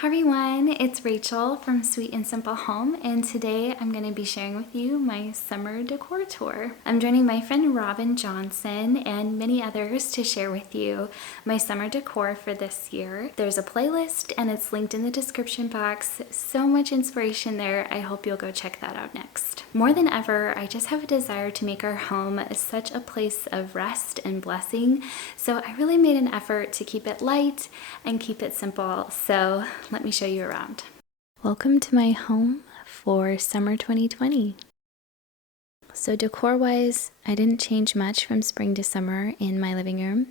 Hi everyone, it's Rachel from Sweet and Simple Home, and today I'm going to be sharing with you my summer decor tour. I'm joining my friend Robin Johnson and many others to share with you my summer decor for this year. There's a playlist and it's linked in the description box. So much inspiration there. I hope you'll go check that out next. More than ever, I just have a desire to make our home such a place of rest and blessing, so I really made an effort to keep it light and keep it simple. So let me show you around. Welcome to my home for summer 2020. So decor-wise, I didn't change much from spring to summer in my living room,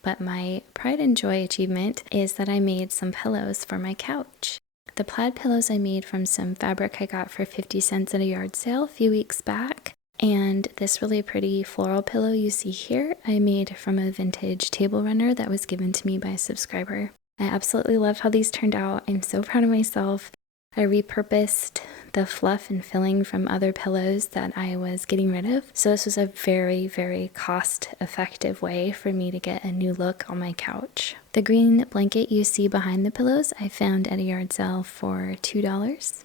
but my pride and joy achievement is that I made some pillows for my couch. The plaid pillows I made from some fabric I got for 50 cents at a yard sale a few weeks back. And this really pretty floral pillow you see here, I made from a vintage table runner that was given to me by a subscriber. I absolutely love how these turned out. I'm so proud of myself. I repurposed the fluff and filling from other pillows that I was getting rid of. So this was a very, very cost-effective way for me to get a new look on my couch. The green blanket you see behind the pillows I found at a yard sale for $2.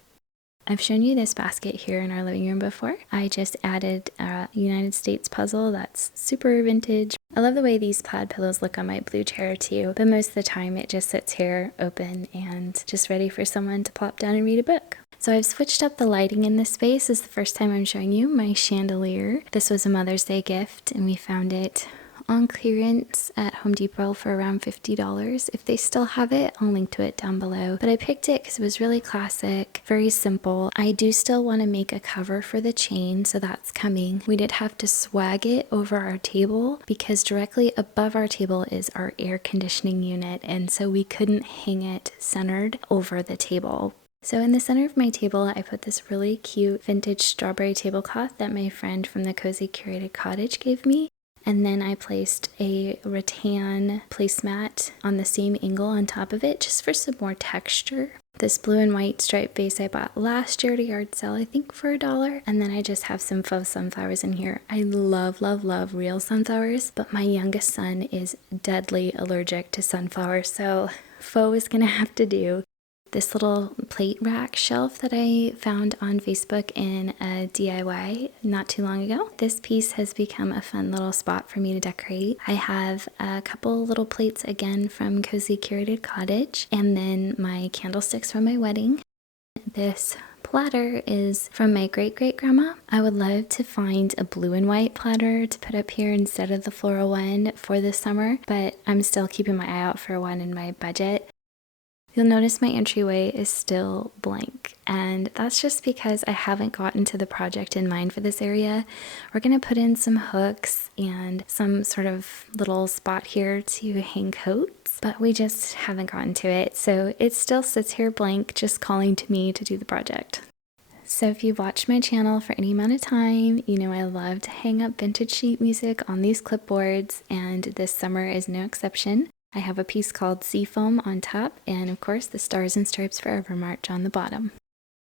I've shown you this basket here in our living room before. I just added a United States puzzle that's super vintage. I love the way these plaid pillows look on my blue chair too, but most of the time it just sits here open and just ready for someone to plop down and read a book. So I've switched up the lighting in this space. This is the first time I'm showing you my chandelier. This was a Mother's Day gift and we found it on clearance at Home Depot for around $50. If they still have it, I'll link to it down below. But I picked it because it was really classic, very simple. I do still want to make a cover for the chain, so that's coming. We did have to swag it over our table because directly above our table is our air conditioning unit, and so we couldn't hang it centered over the table. So in the center of my table, I put this really cute vintage strawberry tablecloth that my friend from the Cozy Curated Cottage gave me. And then I placed a rattan placemat on the same angle on top of it just for some more texture. This blue and white striped vase I bought last year at a yard sale, I think for $1. And then I just have some faux sunflowers in here. I love, love, love real sunflowers, but my youngest son is deadly allergic to sunflowers, so faux is gonna have to do. This little plate rack shelf that I found on Facebook in a DIY not too long ago. This piece has become a fun little spot for me to decorate. I have a couple little plates again from Cozy Curated Cottage, and then my candlesticks from my wedding. This platter is from my great-great-grandma. I would love to find a blue and white platter to put up here instead of the floral one for this summer, but I'm still keeping my eye out for one in my budget. You'll notice my entryway is still blank, and that's just because I haven't gotten to the project in mind for this area. We're going to put in some hooks and some sort of little spot here to hang coats, but we just haven't gotten to it, so it still sits here blank, just calling to me to do the project. So if you've watched my channel for any amount of time, you know I love to hang up vintage sheet music on these clipboards, and this summer is no exception. I have a piece called Seafoam on top, and of course the Stars and Stripes Forever March on the bottom.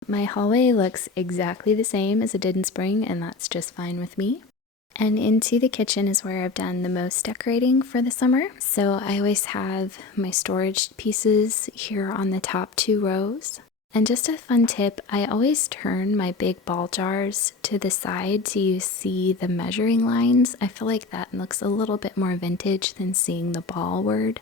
My hallway looks exactly the same as it did in spring, and that's just fine with me. And into the kitchen is where I've done the most decorating for the summer. So I always have my storage pieces here on the top 2 rows. And just a fun tip, I always turn my big ball jars to the side so you see the measuring lines. I feel like that looks a little bit more vintage than seeing the ball word.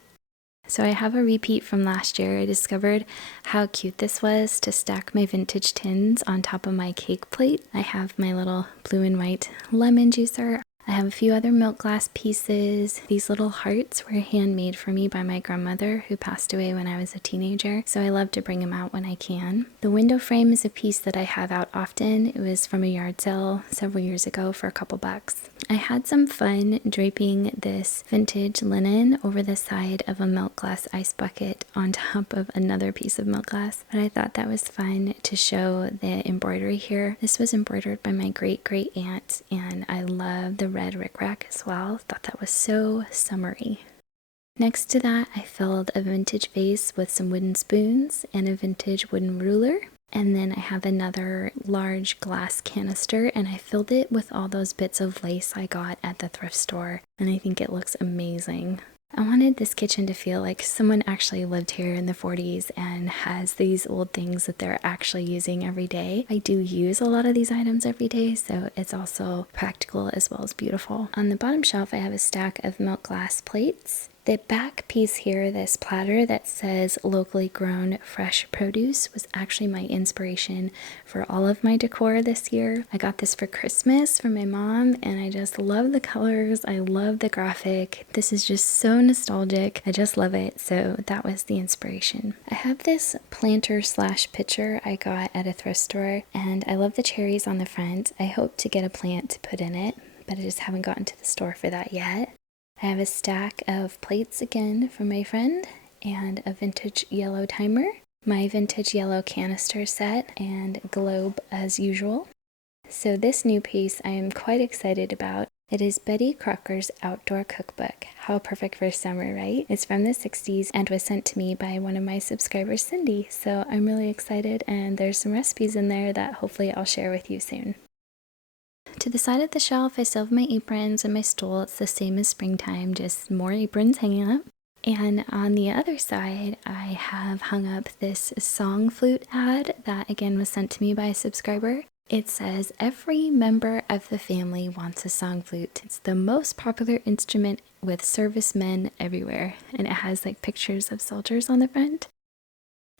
So I have a repeat from last year. I discovered how cute this was to stack my vintage tins on top of my cake plate. I have my little blue and white lemon juicer. I have a few other milk glass pieces. These little hearts were handmade for me by my grandmother who passed away when I was a teenager, so I love to bring them out when I can. The window frame is a piece that I have out often. It was from a yard sale several years ago for a couple bucks. I had some fun draping this vintage linen over the side of a milk glass ice bucket on top of another piece of milk glass, but I thought that was fun to show the embroidery here. This was embroidered by my great-great aunt, and I love the red rickrack as well. Thought that was so summery. Next to that, I filled a vintage vase with some wooden spoons and a vintage wooden ruler. And then I have another large glass canister, and I filled it with all those bits of lace I got at the thrift store, and I think it looks amazing. I wanted this kitchen to feel like someone actually lived here in the 40s and has these old things that they're actually using every day. I do use a lot of these items every day, so it's also practical as well as beautiful. On the bottom shelf, I have a stack of milk glass plates. The back piece here, this platter that says locally grown fresh produce, was actually my inspiration for all of my decor this year. I got this for Christmas from my mom and I just love the colors. I love the graphic. This is just so nostalgic. I just love it. So that was the inspiration. I have this planter slash pitcher I got at a thrift store and I love the cherries on the front. I hope to get a plant to put in it, but I just haven't gotten to the store for that yet. I have a stack of plates again from my friend and a vintage yellow timer, my vintage yellow canister set, and globe as usual. So this new piece I am quite excited about. It is Betty Crocker's Outdoor Cookbook. How perfect for summer, right? It's from the 60s and was sent to me by one of my subscribers, Cindy. So I'm really excited and there's some recipes in there that hopefully I'll share with you soon. To the side of the shelf, I still have my aprons and my stool. It's the same as springtime, just more aprons hanging up. And on the other side, I have hung up this song flute ad that again was sent to me by a subscriber. It says, "Every member of the family wants a song flute. It's the most popular instrument with servicemen everywhere." And it has like pictures of soldiers on the front.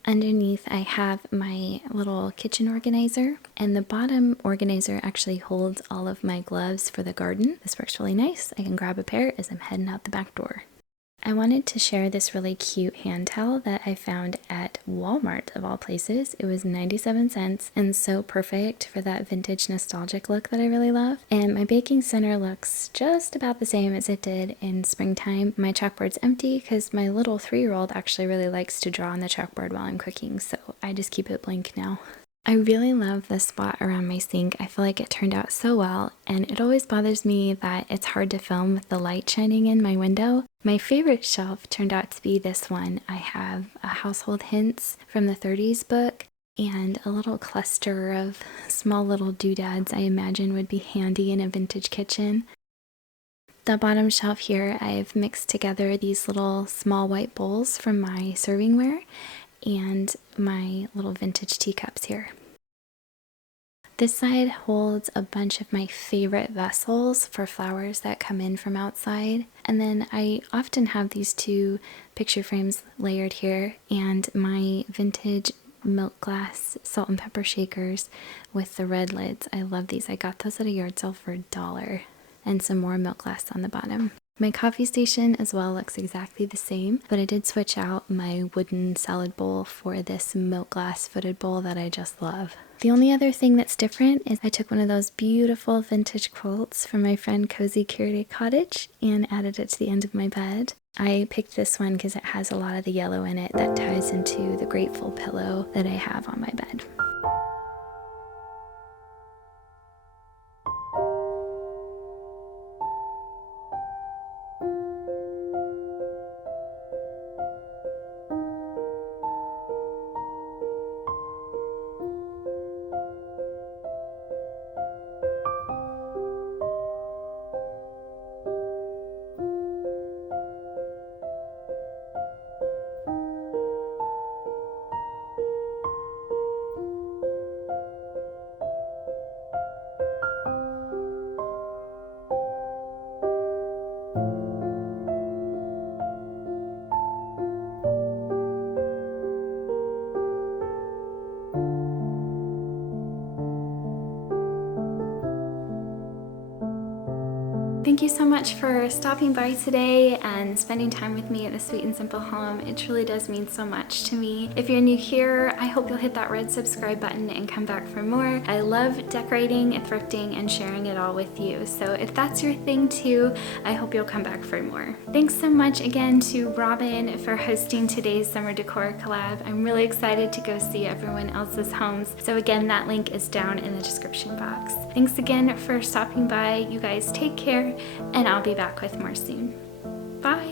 Underneath I have my little kitchen organizer, and the bottom organizer actually holds all of my gloves for the garden. This works really nice. I can grab a pair as I'm heading out the back door. I wanted to share this really cute hand towel that I found at Walmart of all places. It was 97 cents and so perfect for that vintage nostalgic look that I really love. And my baking center looks just about the same as it did in springtime. My chalkboard's empty because my little 3-year-old actually really likes to draw on the chalkboard while I'm cooking, so I just keep it blank now. I really love the spot around my sink. I feel like it turned out so well, and it always bothers me that it's hard to film with the light shining in my window. My favorite shelf turned out to be this one. I have a Household Hints from the 30s book and a little cluster of small little doodads I imagine would be handy in a vintage kitchen. The bottom shelf here, I've mixed together these little small white bowls from my servingware and my little vintage teacups here. This side holds a bunch of my favorite vessels for flowers that come in from outside. And then I often have these 2 picture frames layered here and my vintage milk glass salt and pepper shakers with the red lids. I love these. I got those at a yard sale for $1 and some more milk glass on the bottom. My coffee station as well looks exactly the same, but I did switch out my wooden salad bowl for this milk glass footed bowl that I just love. The only other thing that's different is I took one of those beautiful vintage quilts from my friend Cozy Curated Cottage and added it to the end of my bed. I picked this one because it has a lot of the yellow in it that ties into the grateful pillow that I have on my bed. Thank you so much for stopping by today and spending time with me at the Sweet and Simple home. It truly does mean so much to me. If you're new here, I hope you'll hit that red subscribe button and come back for more. I love decorating and thrifting and sharing it all with you. So if that's your thing too, I hope you'll come back for more. Thanks so much again to Robin for hosting today's summer decor collab. I'm really excited to go see everyone else's homes. So again, that link is down in the description box. Thanks again for stopping by. You guys take care, and I'll be back with more soon. Bye!